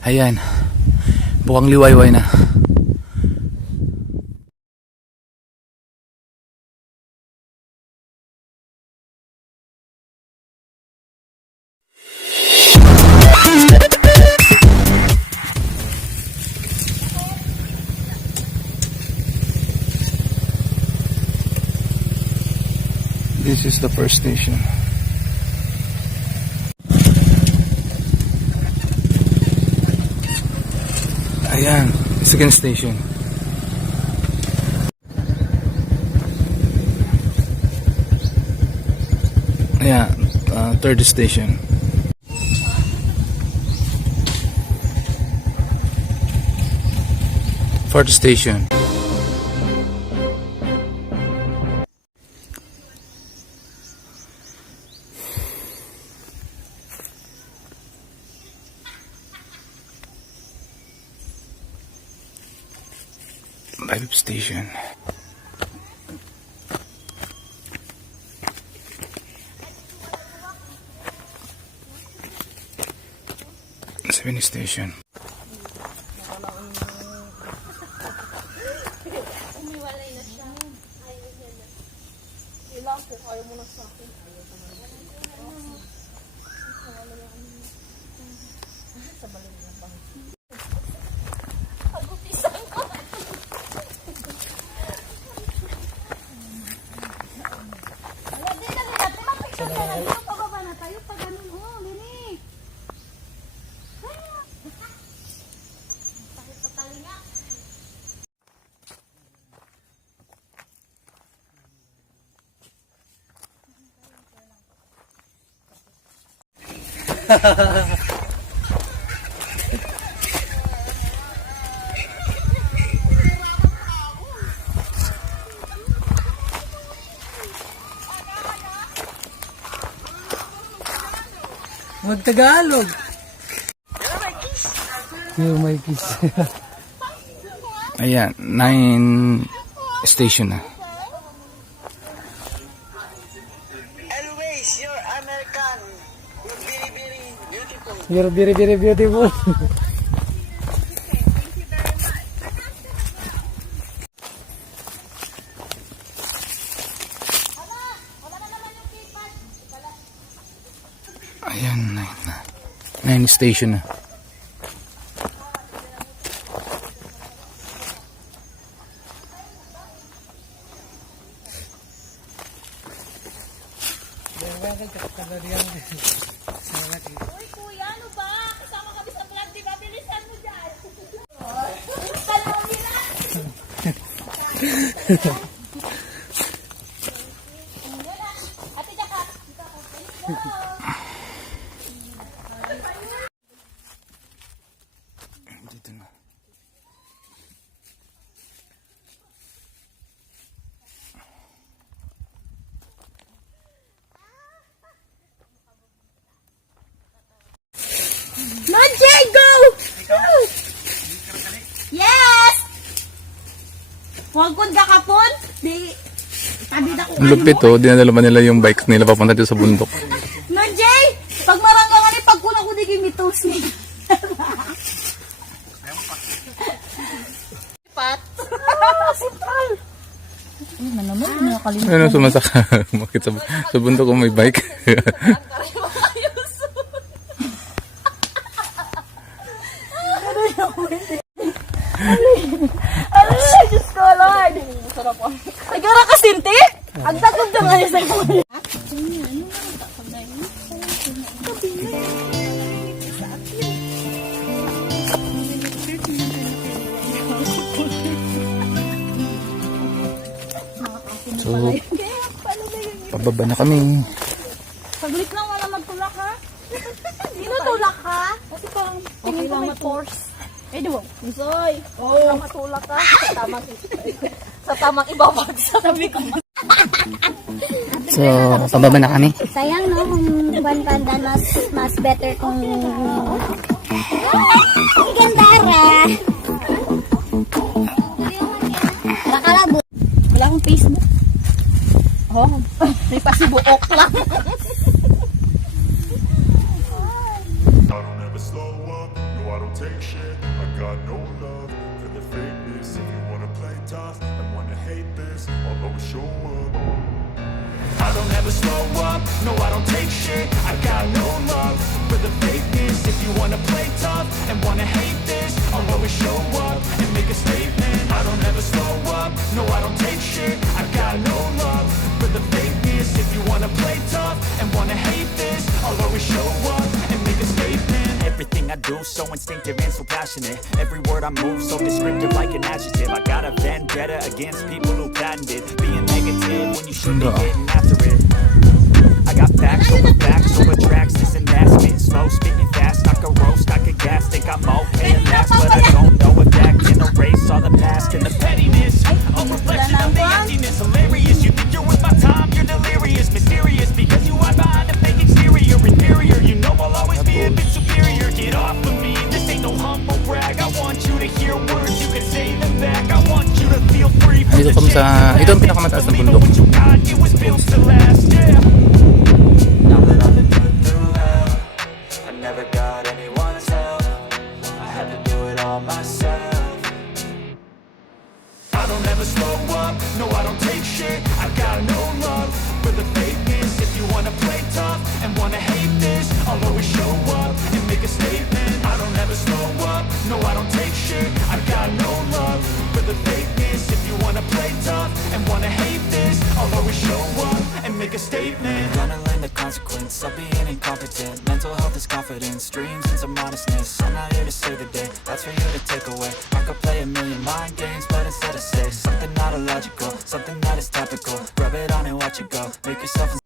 Ayan, bukang liwayway na. This is the first station. Ayan, second station. Ayan, third station. Fourth station. Fifth station. Seventh station. Umiwalay na siya. Ayaw niya na. Ilang po kayo muna sa akin. Ayaw ko na. Sa balon na bang. Pagutisan ko. Wala din na nila. Pumapicture ka na. Dito pababa na tayo. Pag ganun. Oh, Lini. Sakit sa talinga. Mag-Tagalog. You're my kiss. Ayan, 9 station na. Always, you're American. You're very, very beautiful. You're very, very beautiful. Ayan, 9 station na. Uy, kuya, ano ba? Kasama kami sa vlog, di ba? Bilisan mo dyan. Ate Jaka. Dito na. Manjay, go! Yes! Huwag kong kakapon. Di, tabi na ko. Ang lupit dinadala ba nila yung bike nila papunta dito sa bundok. Manjay! Pag marangangan ni pagkulang ko di kimitos ni. Pat. Sentral. Ay, naman, nakalimutan. Ano sumasaka? Bakit sa bundok ko may bike? Ano siya, Diyos ko, Lord. Nagara ka, Sinti? Ang dagdag na nga niya sa kuya. So, pababa na kami. Saglit lang, wala magtulak, ha? Sino tulak, ha? Kasi parang tingin ko may force. Eh, di ba? Misoy! Oo, matulak ka. Sa tamang ibabag sa tabi ko. So, pababa na kami. Sayang no, kung Juan Pandan mas better kung Gandara. Nakalabo. Wala akong Facebook. Oh, may pasibuok lang. I don't ever slow up, no I don't don't take shit. I got no love for the fakeness. If you wanna play tough and wanna hate this, I'll always show up. I don't ever slow up, no I don't take shit. I got no love for the fakeness. If you wanna play tough and wanna hate this, I'll always show up and make a statement. I don't ever slow up, no I don't take shit. I got no love for the fakeness. If you wanna play tough and wanna hate this, I'll always show up and make a statement. Everything I do so instinctive and so passionate. Every word I move so descriptive like an adjective. I got a vendetta against people who patented being negative when you should be getting after it. I got facts over tracks, this and that. Spitting slow, spitting fast, I could roast, I could gas. Think I'm okay and last, but I don't know if that can erase all the past and the pettiness. A reflection of the emptiness, hilarious. You think you're worth my time, you're delirious. Mysterious, because you hide behind a fake exterior. Inferior, you know I'll always be a bit superior. Get off of me, this ain't no humble brag. I want you to hear words, you can say them back. I want you to feel free from Dito the kami sa, ito ang pinakamataas na bundok. what you got, it was built to last, yeah. Now that I've been put through hell, I never got anyone's help. I had to do it all myself. I don't ever slow up, no I don't take shit. I got no love for the fakeness. If you wanna play tough and wanna hate this, I'll always show up and make a statement. I don't ever slow up, no I don't take shit. I got no love for the fakeness. If you wanna play tough and wanna hate this, I'll always show up and make a statement. Gonna learn the consequence of being incompetent. Mental health is confidence, dreams and some modestness. I'm not here to save the day, that's for you to take away. I could play a million mind games, but instead I say something not illogical, something that is topical. Rub it on and watch it go, make yourself